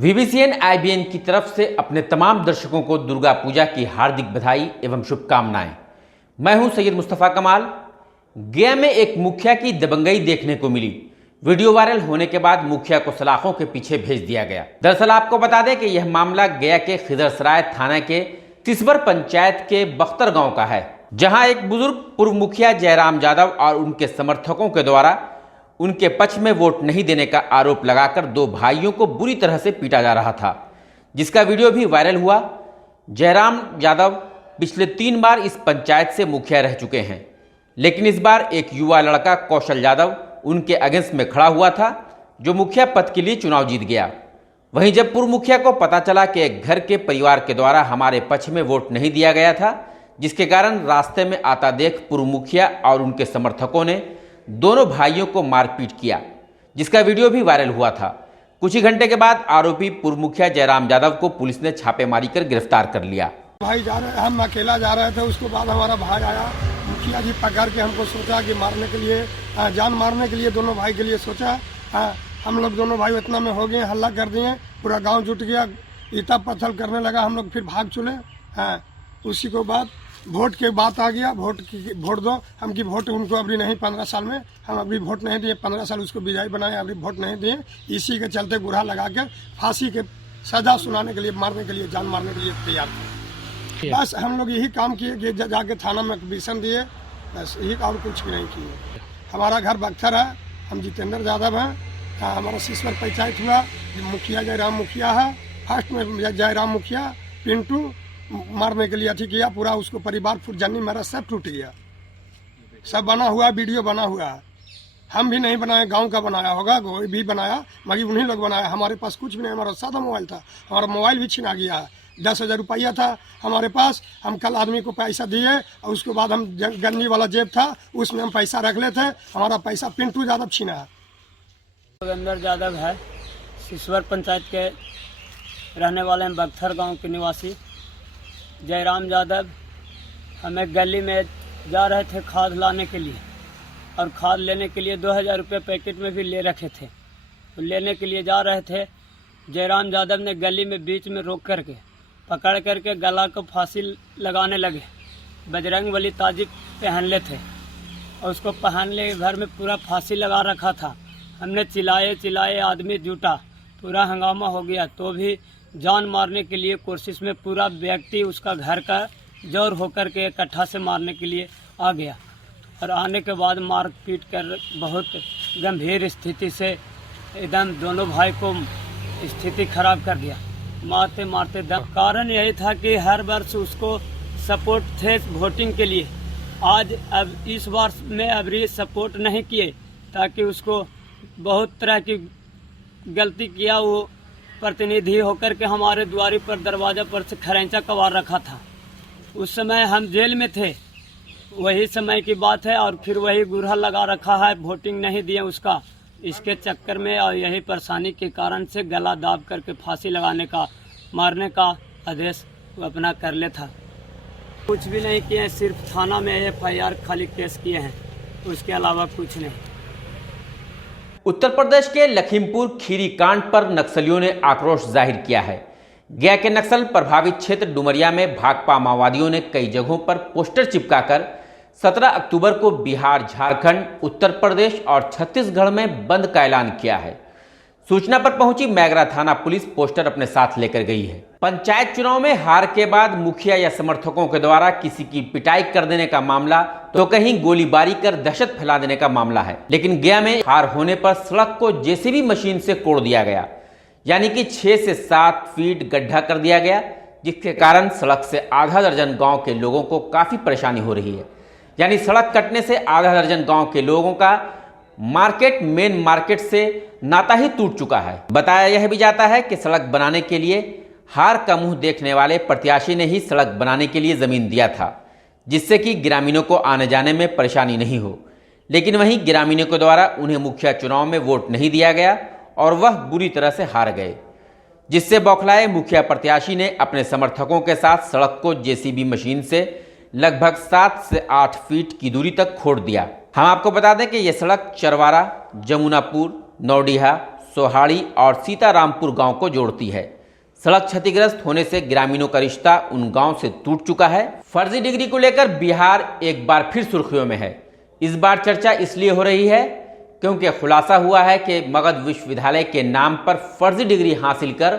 वीबीसीएन IBN की तरफ से अपने तमाम दर्शकों को दुर्गा पूजा की हार्दिक बधाई एवं शुभकामनाएं। मैं हूं सैयद मुस्तफ़ा कमाल। गया में एक मुखिया की दबंगई देखने को मिली। वीडियो वायरल होने के बाद मुखिया को सलाखों के पीछे भेज दिया गया। दरअसल आपको बता दें कि यह मामला गया के खिदरसराय थाना के तिस्बर पंचायत के बख्तर गांव का है, जहां एक बुजुर्ग पूर्व मुखिया जयराम यादव और उनके समर्थकों के द्वारा उनके पक्ष में वोट नहीं देने का आरोप लगाकर दो भाइयों को बुरी तरह से पीटा जा रहा था, जिसका वीडियो भी वायरल हुआ। जयराम यादव पिछले 3 बार इस पंचायत से मुखिया रह चुके हैं, लेकिन इस बार एक युवा लड़का कौशल यादव उनके अगेंस्ट में खड़ा हुआ था, जो मुखिया पद के लिए चुनाव जीत गया। वहीं जब पूर्व मुखिया को पता चला कि एक घर के परिवार के द्वारा हमारे पक्ष में वोट नहीं दिया गया था, जिसके कारण रास्ते में आता देख पूर्व मुखिया और उनके समर्थकों ने दोनों भाइयों को मारपीट किया, जिसका वीडियो भी वायरल हुआ था। कुछ ही घंटे के बाद आरोपी पूर्व मुखिया जयराम यादव को पुलिस ने छापेमारी कर गिरफ्तार कर लिया। भाई जा रहे, हम अकेला जा रहे थे, उसके बाद हमारा भाई आया, मुखिया जी पकड़ के हमको सोचा कि मारने के लिए, जान मारने के लिए दोनों भाई के लिए सोचा। हम लोग दोनों भाई इतना में हो गए, हल्ला कर दिए, पूरा गांव जुट गया, ईटा पत्थर करने लगा, हम लोग फिर भाग चले। उसी को बाद वोट के बात आ गया, वोट दो, हम की वोट उनको अभी नहीं, 15 साल में हम अभी वोट नहीं दिए, 15 साल उसको विजयी बनाए, अभी वोट नहीं दिए। इसी के चलते गुरहा लगा के फांसी के सजा सुनाने के लिए, मारने के लिए, जान मारने के लिए तैयार थे। बस हम लोग यही काम किए कि जाके थाना में एप्लीकेशन दिए, बस यही, और कुछ भी नहीं किए। हमारा घर बख्तर है, हम जितेंद्र यादव हैं, हमारा सिस्वर पंचायत हुआ, मुखिया जयराम मुखिया है, फर्स्ट में जयराम मुखिया, पिंटू मारने के लिए अथी किया, पूरा उसको परिवार फुटजनी मेरा सब टूट गया, सब बना हुआ, वीडियो बना हुआ है। हम भी नहीं बनाए, गांव का बनाया होगा, कोई भी बनाया, मगर उन्हीं लोग बनाया। हमारे पास कुछ भी नहीं, हमारा सादा मोबाइल था, हमारा मोबाइल भी छिना गया है। 10,000 रुपया था हमारे पास, हम कल आदमी को पैसा दिए और उसके बाद हम गन्नी वाला जेब था, उसमें हम पैसा रख लेते, हमारा पैसा पिंटू यादव छीना है। जोगेंद्र यादव है, सिस्वर पंचायत के रहने वाले हैं, बख्तर गांव के निवासी। जयराम यादव हमें गली में जा रहे थे खाद लाने के लिए, और खाद लेने के लिए 2,000 रुपये पैकेट में भी ले रखे थे। तो लेने के लिए जा रहे थे, जयराम यादव ने गली में बीच में रोक करके पकड़ करके गला को फांसी लगाने लगे। बजरंग बली ताजिब पहन ले थे और उसको पहनने के घर में पूरा फांसी लगा रखा था। हमने चिल्लाए, आदमी जुटा, पूरा हंगामा हो गया, तो भी जान मारने के लिए कोशिश में पूरा व्यक्ति उसका घर का जोर होकर के इकट्ठा से मारने के लिए आ गया, और आने के बाद मार पीट कर बहुत गंभीर स्थिति से एकदम दोनों भाई को स्थिति खराब कर दिया, मारते मारते दम। कारण यही था कि हर वर्ष उसको सपोर्ट थे वोटिंग के लिए, आज अब इस वर्ष में अभी सपोर्ट नहीं किए, ताकि उसको बहुत तरह की गलती किया। वो प्रतिनिधि होकर के हमारे द्वारी पर, दरवाजा पर से खरेंचा कबार रखा था। उस समय हम जेल में थे, वही समय की बात है, और फिर वही गुरहा लगा रखा है, वोटिंग नहीं दिए उसका। इसके चक्कर में और यही परेशानी के कारण से गला दाब करके फांसी लगाने का, मारने का आदेश अपना कर ले था। कुछ भी नहीं किए, सिर्फ थाना में FIR खाली केस किए हैं, उसके अलावा कुछ नहीं। उत्तर प्रदेश के लखीमपुर खीरी कांड पर नक्सलियों ने आक्रोश जाहिर किया है। गया के नक्सल प्रभावित क्षेत्र डुमरिया में भाकपा माओवादियों ने कई जगहों पर पोस्टर चिपकाकर 17 अक्टूबर को बिहार, झारखंड, उत्तर प्रदेश और छत्तीसगढ़ में बंद का ऐलान किया है। सूचना पर पहुंची मैगरा थाना पुलिस पोस्टर अपने साथ लेकर गई है। पंचायत चुनाव में हार के बाद मुखिया या समर्थकों के द्वारा किसी की पिटाई कर देने का मामला, तो कहीं गोलीबारी कर दहशत फैला देने का मामला है। लेकिन गया में हार होने पर सड़क को जेसीबी मशीन से कोड़ दिया गया, यानी कि 6 से 7 फीट गड्ढा कर दिया गया, जिसके कारण सड़क से आधा दर्जन गांव के लोगों को काफी परेशानी हो रही है। यानी सड़क कटने से आधा दर्जन गांव के लोगों का मेन मार्केट से नाता ही टूट चुका है। बताया यह भी जाता है कि सड़क बनाने के लिए हार का मुंह देखने वाले प्रत्याशी ने ही सड़क बनाने के लिए जमीन दिया था, जिससे कि ग्रामीणों को आने जाने में परेशानी नहीं हो। लेकिन वहीं ग्रामीणों के द्वारा उन्हें मुखिया चुनाव में वोट नहीं दिया गया और वह बुरी तरह से हार गए, जिससे बौखलाए मुखिया प्रत्याशी ने अपने समर्थकों के साथ सड़क को जेसीबी मशीन से लगभग 7 से 8 फीट की दूरी तक खोद दिया। हम आपको बता दें कि यह सड़क चरवारा, जमुनापुर, नौडीहा, सोहाड़ी और सीतारामपुर गांव को जोड़ती है। सड़क क्षतिग्रस्त होने से ग्रामीणों का रिश्ता उन गांव से टूट चुका है। फर्जी डिग्री को लेकर बिहार एक बार फिर सुर्खियों में है। इस बार चर्चा इसलिए हो रही है क्योंकि खुलासा हुआ है कि मगध विश्वविद्यालय के नाम पर फर्जी डिग्री हासिल कर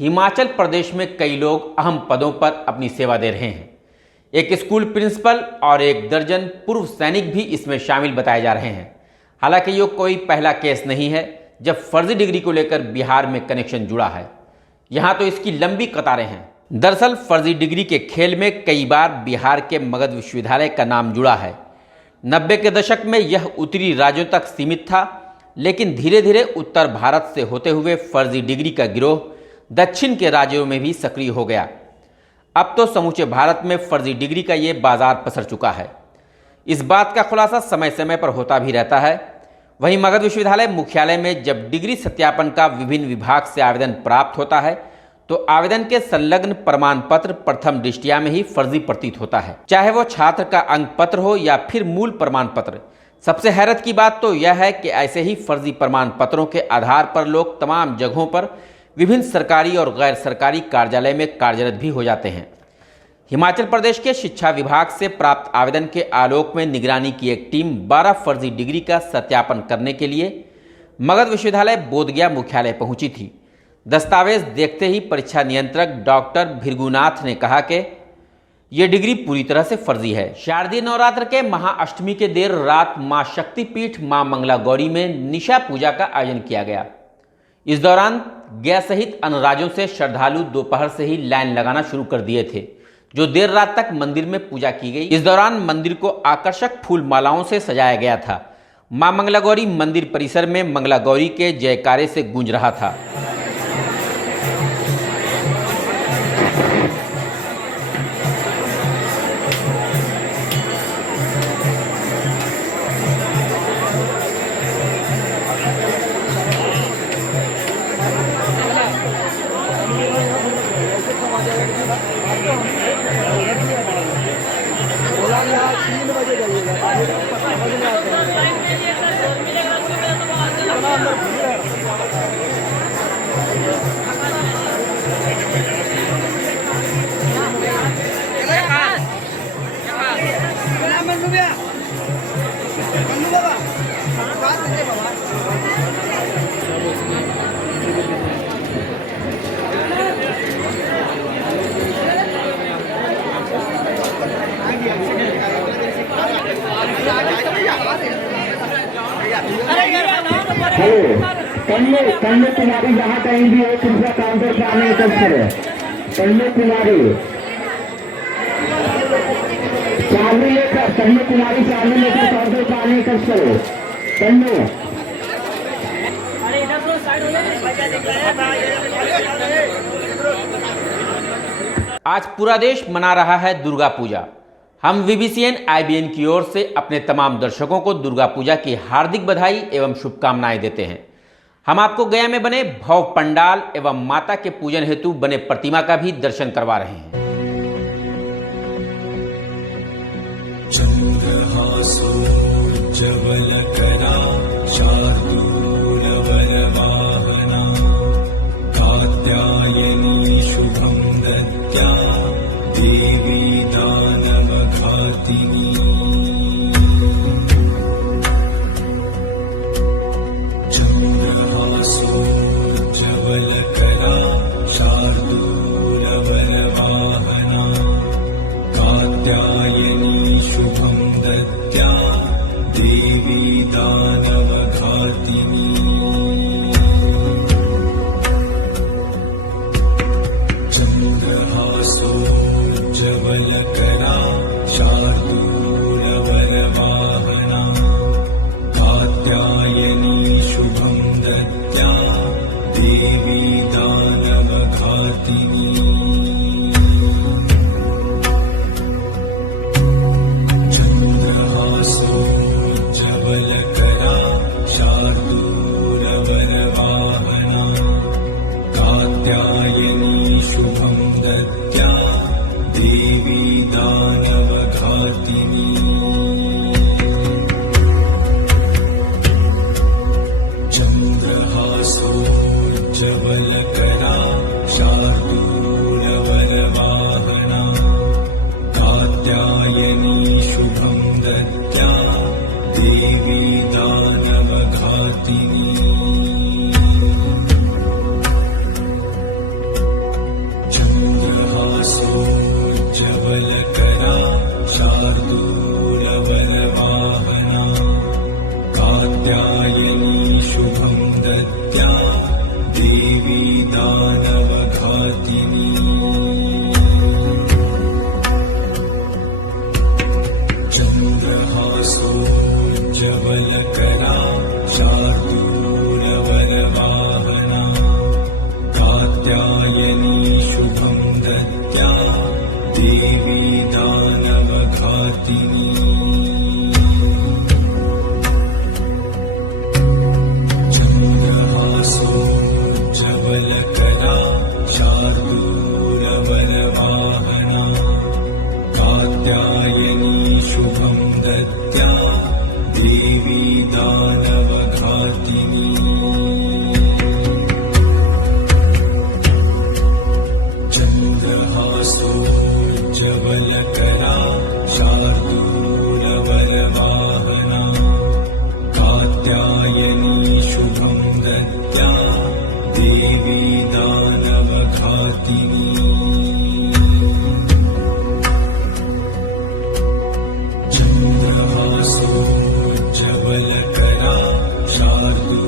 हिमाचल प्रदेश में कई लोग अहम पदों पर अपनी सेवा दे रहे हैं। एक स्कूल प्रिंसिपल और 1 दर्जन पूर्व सैनिक भी इसमें शामिल बताए जा रहे हैं। हालांकि ये कोई पहला केस नहीं है जब फर्जी डिग्री को लेकर बिहार में कनेक्शन जुड़ा है। यहाँ तो इसकी लंबी कतारें हैं। दरअसल फर्जी डिग्री के खेल में कई बार बिहार के मगध विश्वविद्यालय का नाम जुड़ा है। 90 के दशक में यह उत्तरी राज्यों तक सीमित था, लेकिन धीरे धीरे उत्तर भारत से होते हुए फर्जी डिग्री का गिरोह दक्षिण के राज्यों में भी सक्रिय हो गया। अब तो समूचे भारत में फर्जी डिग्री का ये बाजार पसर चुका है। इस बात का खुलासा समय समय पर होता भी रहता है। वहीं मगध विश्वविद्यालय मुख्यालय में जब डिग्री सत्यापन का विभिन्न विभाग से आवेदन प्राप्त होता है तो आवेदन के संलग्न प्रमाण पत्र प्रथम दृष्टया में ही फर्जी प्रतीत होता है, चाहे वो छात्र का अंक पत्र हो या फिर मूल प्रमाण पत्र। सबसे हैरत की बात तो यह है कि ऐसे ही फर्जी प्रमाण पत्रों के आधार पर लोग तमाम जगहों पर विभिन्न सरकारी और गैर सरकारी कार्यालय में कार्यरत भी हो जाते हैं। हिमाचल प्रदेश के शिक्षा विभाग से प्राप्त आवेदन के आलोक में निगरानी की एक टीम 12 फर्जी डिग्री का सत्यापन करने के लिए मगध विश्वविद्यालय बोधगया मुख्यालय पहुंची थी। दस्तावेज देखते ही परीक्षा नियंत्रक डॉक्टर भृगुनाथ ने कहा कि ये डिग्री पूरी तरह से फर्जी है। शारदीय नवरात्र के महाअष्टमी के देर रात मां शक्तिपीठ मां मंगला गौरी में निशा पूजा का आयोजन किया गया। इस दौरान गया सहित अन्य राज्यों से श्रद्धालु दोपहर से ही लाइन लगाना शुरू कर दिए थे, जो देर रात तक मंदिर में पूजा की गई। इस दौरान मंदिर को आकर्षक फूल मालाओं से सजाया गया था। मां मंगला गौरी मंदिर परिसर में मंगला गौरी के जयकारे से गूंज रहा था। कन्याकुमारी जहाँ कहीं भी हो कृपया काउंटर पर आने का करें। कन्याकुमारी चालू लेकर काउंटर पर आने का करो। कन्या आज पूरा देश मना रहा है दुर्गा पूजा। हम VBCN IBN की ओर से अपने तमाम दर्शकों को दुर्गा पूजा की हार्दिक बधाई एवं शुभकामनाएं देते हैं। हम आपको गया में बने भव्य पंडाल एवं माता के पूजन हेतु बने प्रतिमा का भी दर्शन करवा रहे हैं। चंद्रहासो चन्द्रहासोज्ज्वलकरा शार्दूलवरवाहना कात्यायनी शुभं दद्या देवी दानवघातिनी चन्द्रहासोज्ज्वलकरा शार्दूलवरवाहना कात्यायनी शुभं दद्या देवी दानवघातिनी चन्द्रहासोज्ज्वलकरा शार्दूलवरवाहना कात्यायनी शुभं दद्या देवी दानवघातिनी चन्द्रहासोज्ज्वलकरा शार्दूलवरवाहना कात्यायनी शुभं दद्या देवी दानवघातिनी चन्द्रहासोज्ज्वलकरा शार्दूलवरवाहना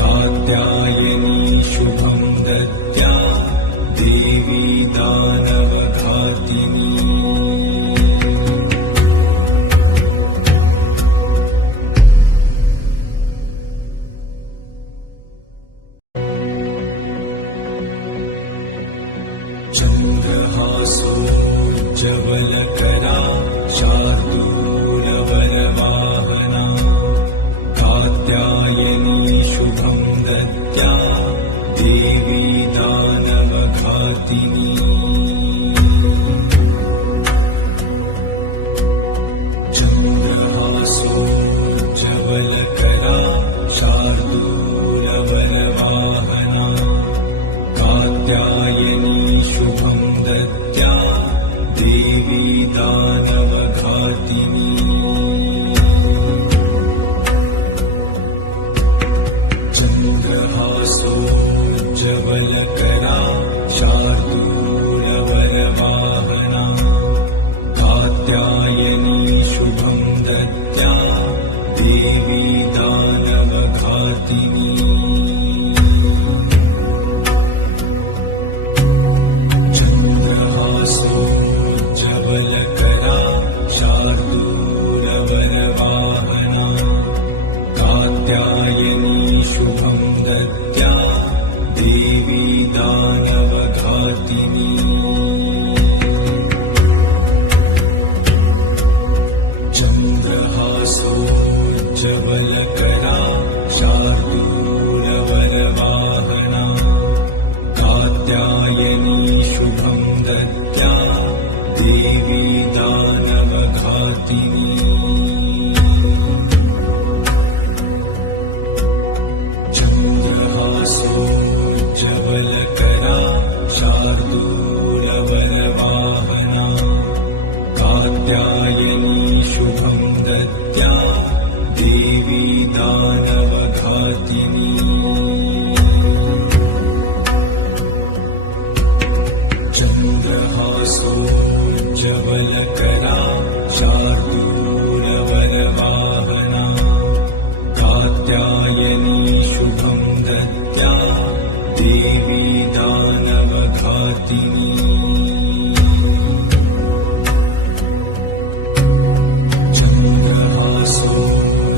कात्यायनी शुभं दद्या देवी दानवघातिनी चन्द्रहासोज्ज्वलकरा शार्दूलवरवाहना कात्यायनी शुभं दद्या देवी दानवघातिनी चन्द्रहासोज्ज्वलकरा शार्दूलवरवाहना कात्यायनी शुभं दद्या देवी दानवघातिनी चन्द्रहासोज्ज्वलकरा शार्दूलवरवाहना कात्यायनी शुभं दद्या देवी दानवघातिनी चन्द्रहासोज्ज्वलकरा शार्दूलवरवाहना कात्यायनी शुभं दद्या देवी दानवघातिनी चन्द्रहासोज्ज्वलकरा शार्दूलवरवाहना कात्यायनी शुभं दद्या देवी दानवघातिनी चन्द्रहासोज्ज्वलकरा शार्दूलवरवाहना कात्यायनी शुभं दद्या देवी दानवघातिनी चन्द्रहासोज्ज्वलकरा शार्दूलवरवाहना कात्यायनी शुभं दद्या देवी दानवघातिनी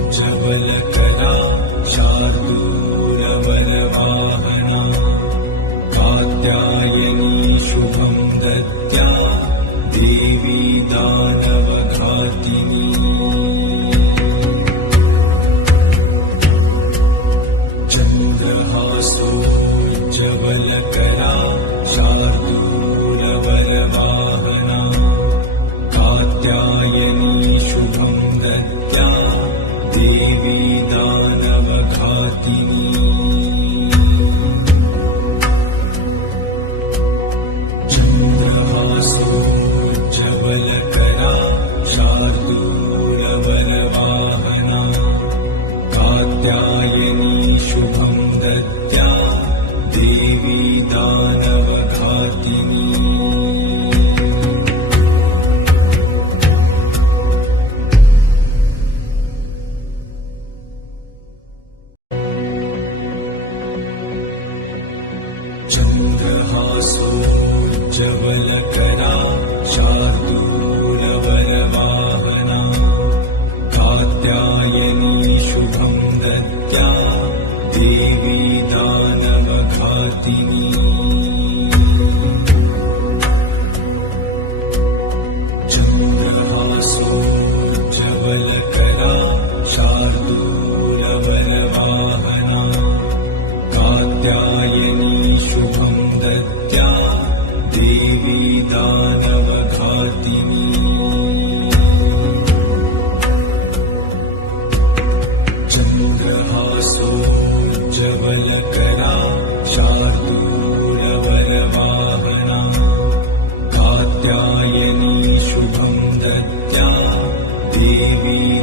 चन्द्रहासोज्ज्वलकरा शार्दूलवरवाहना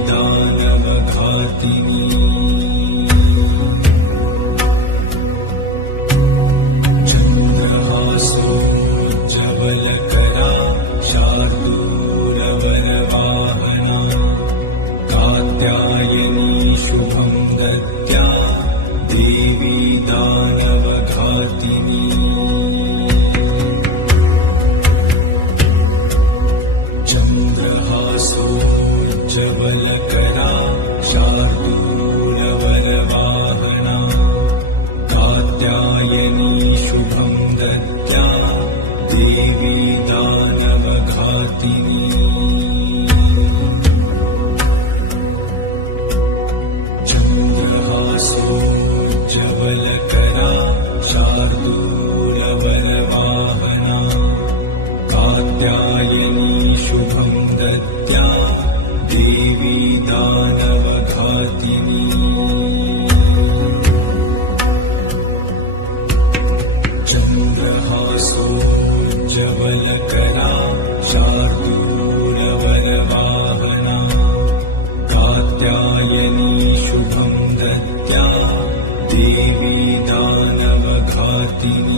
दानवघातिनी चन्द्रहासोज्ज्वलकरा शार्दूलवरवाहना कात्यायनी शुभं दद्या देवी दानवघातिनी चन्द्रहासोज्ज्वलकरा शार्दूलवरवाहना कात्यायनी शुभं दद्या देवी दानवघातिनी चन्द्रहासोज्ज्वलकरा शार्दूलवरवाहना कात्यायनी शुभं दद्या देवी दानवघातिनी चन्द्रहासोज्ज्वलकरा शार्दूलवरवाहना कात्यायनी शुभं दद्या देवी दानवघातिनी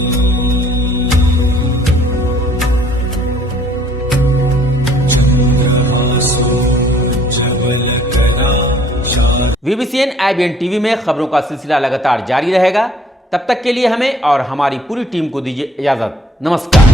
VBCN IBN टीवी में खबरों का सिलसिला लगातार जारी रहेगा। तब तक के लिए हमें और हमारी पूरी टीम को दीजिए इजाजत। नमस्कार।